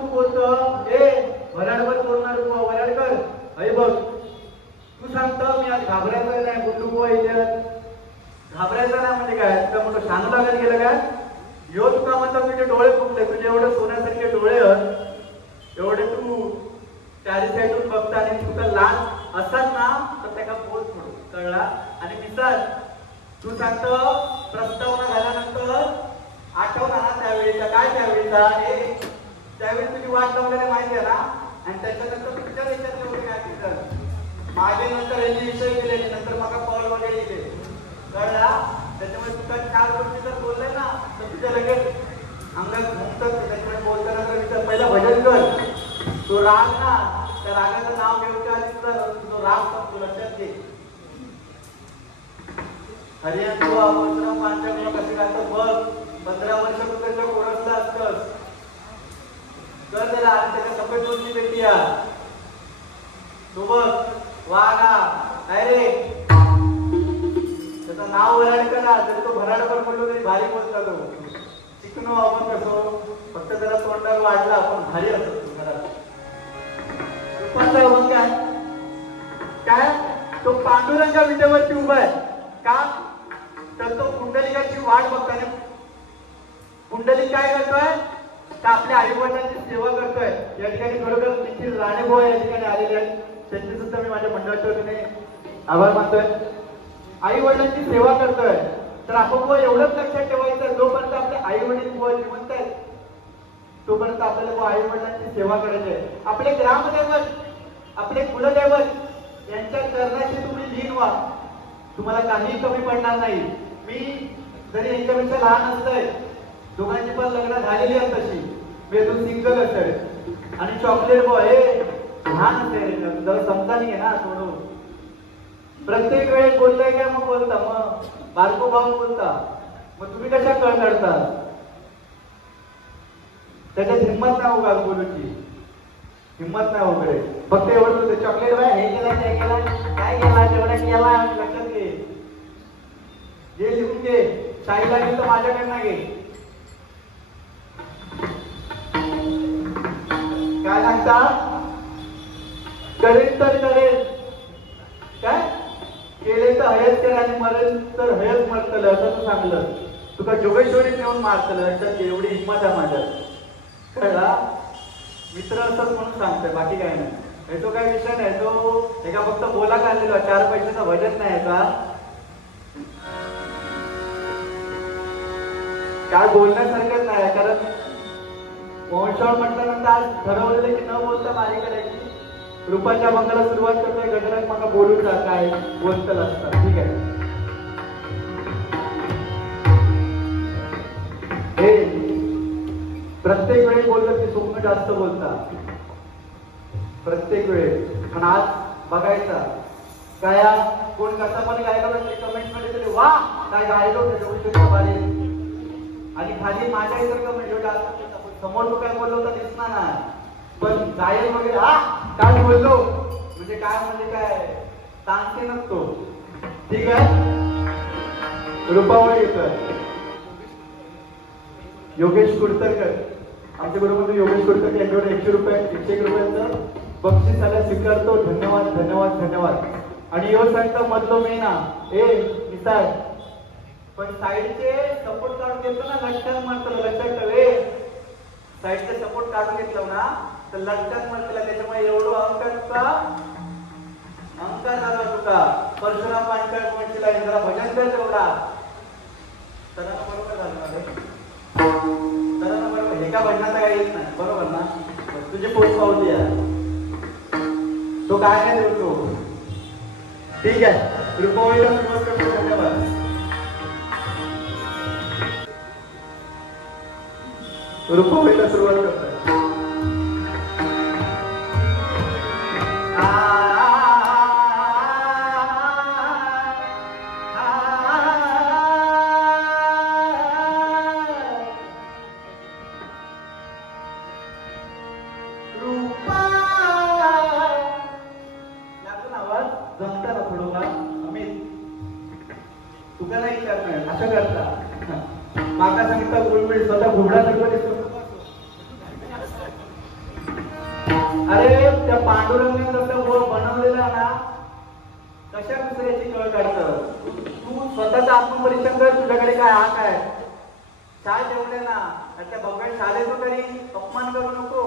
तू बोलतो ए वराडकर बोलणार तू वराडकर अरे बघ तू सांगतो मी आज घाबरायचं नाही गुंडू बुवा इथे घाबरायचं नाही म्हणजे काय तुला मोठं शानू लागत गेलं काय यो तुका म्हणतो तुझे डोळे फुटले तुझे एवढे सोन्यासारखे डोळे एवढे तू चारी साईडून बघता आणि तुका लहान असतात ना तर त्याला बोल पडू कळला आणि मिसळ तू सांगतो प्रस्तावना झाल्यानंतर आठवणार ना त्यावेळेचा काय त्यावेळेचा त्यावेळी तुझी वाट वगैरे माहिती आहे ना आणि त्याच्यानंतर तुझ्या देशात एवढे काय केलं मागे नंतर यांनी विषय दिले नंतर मग पॉल वगैरे दिले कळला त्याच्यामुळे तुझ्या 4 गोष्टी जर बोलले ना तर तुझ्या लगेच अंगात घुमतात त्याच्यामुळे बोलताना तर विचार पहिला भजन कर तो राग ना त्या रागाचं नाव घेऊन आधी तुझा राग संपतो लक्षात घे हरियाणा आपण पांचाळ कसे घालतात बघ 15 वर्ष तू त्यांच्या कोरसला असतस कर त्याला आणि त्याच्या सफेद दोनची बेटी तो बघ वागा अरे त्याचं नाव वराड करा तरी तो भराडकर बोललो तरी भारी बोलता तो चिकनो आपण कसो फक्त जरा तोंडावर वाढला आपण भारी असतो घरात रूपाचा काय काय तो पांडुरंगा विटेवरती उभा आहे का तर तो पुंडलिकाची वाट बघताना पुंडलिक काय करतोय तर आपल्या आई वडिलांची सेवा करतोय या ठिकाणी खरोखर निखिल राणेभाऊ या ठिकाणी आलेले आहेत त्यांची सुद्धा मी माझ्या मंडळाच्या वतीने आभार मानतोय आई वडिलांची सेवा करतोय तर आपण एवढंच लक्षात ठेवायचं जोपर्यंत आपले आई वडील जिवंत आहेत तोपर्यंत आपल्याला आई वडिलांची सेवा करायची आहे आपले ग्रामदैवत आपले कुलदैवत यांच्या चरणाशी तुम्ही लीन व्हा तुम्हाला काही कमी पडणार नाही मी जरी यांच्यापेक्षा लहान असतंय दोघांची पण लग्न झालेली आहेत तशी मी अजून सिंगल असेल आणि चॉकलेट बॉय हे लहान असेल जरा समजा नाही ना थोडं प्रत्येक वेळेस बोलताय काय मग बोलता मग बारको भाऊ बोलता मग तुम्ही कशा कळ काढता त्याच्यात हिंमत नाही उगा बोलूची हिंमत नाही वगैरे फक्त एवढं होतं चॉकलेट बाय हे केला ते केला काय केला तेवढा केला लक्षात घे जे लिहून घे शाही लागेल तर माझ्याकडनं घे काय सांगता करेल तर करेल काय केले तर हयच केलं आणि मरेल तर हयच मरतलं असं तू सांगलं तुका जोगेश्वरीत नेऊन मारतलं लक्षात घे एवढी हिंमत आहे माझ्यात कळला मित्र असंच म्हणून सांगतोय बाकी काय नाही हे तो काही विषय नाही तो एका फक्त बोला काढलेला 4 पैशाचा बजेट नाही का काय बोलण्यासारखंच नाही कारण वंशावळ म्हटल्यानंतर आज ठरवलेलं की न बोलता मारी करायची रूपाच्या मंगला सुरुवात करतोय गजरात मग बोलून जा काय बोलतल असतात ठीक आहे हे प्रत्येक वेळी बोललं की सोमनं जास्त बोलता प्रत्येक वेळेस पण आज बघायचा काय कोण कसा पण गायला कमेंट मध्ये तरी वा काय गायलो भारी आणि खाली माझ्या इतर कमेंट समोर तो काय बोललो तर दिसणार ना पण गायन वगैरे काय बोललो म्हणजे काय सांगते नसतो ठीक आहे रूपावळी येतोय योगेश कुडतरकर आमच्या बरोबर योगेश कुडतरकर यांच्याकडे 101 रुपयांचं बक्षीस आला स्वीकारतो धन्यवाद धन्यवाद धन्यवाद आणि यो सांगता मधलो मेना निसाय पण साईडचे सपोर्ट काढून घेतलं ना लक्षात म्हणतो लक्षात ठेव साईडचे सपोर्ट काढून घेतलं ना तर लक्षात म्हणतो त्याच्यामुळे एवढं अहंकार झाला तुका परशुराम पांचाळ कोणतीला जरा भजन कर तेवढा सरांना बरोबर झालं सरांना बरोबर हे का भजनाचा काही येत नाही बरोबर ना तुझी पोच पावती तो काय नाही देतो ठीक आहे रुपवळीला सुरुवात करतो धन्यवाद रुपवळीला सुरुवात करतोय असं करता माका सांगितलं गुळगुळी स्वतः घुबडा अरे त्या पांडुरंगाने जसं बोर बनवलेला ना कशा दुसऱ्याची कळ काढतं. तू स्वतःचा आत्मपरीक्षण कर, तुझ्याकडे काय हात आहे. शाळा ठेवले ना त्या भगव्या शाळेचा तरी अपमान करू नको.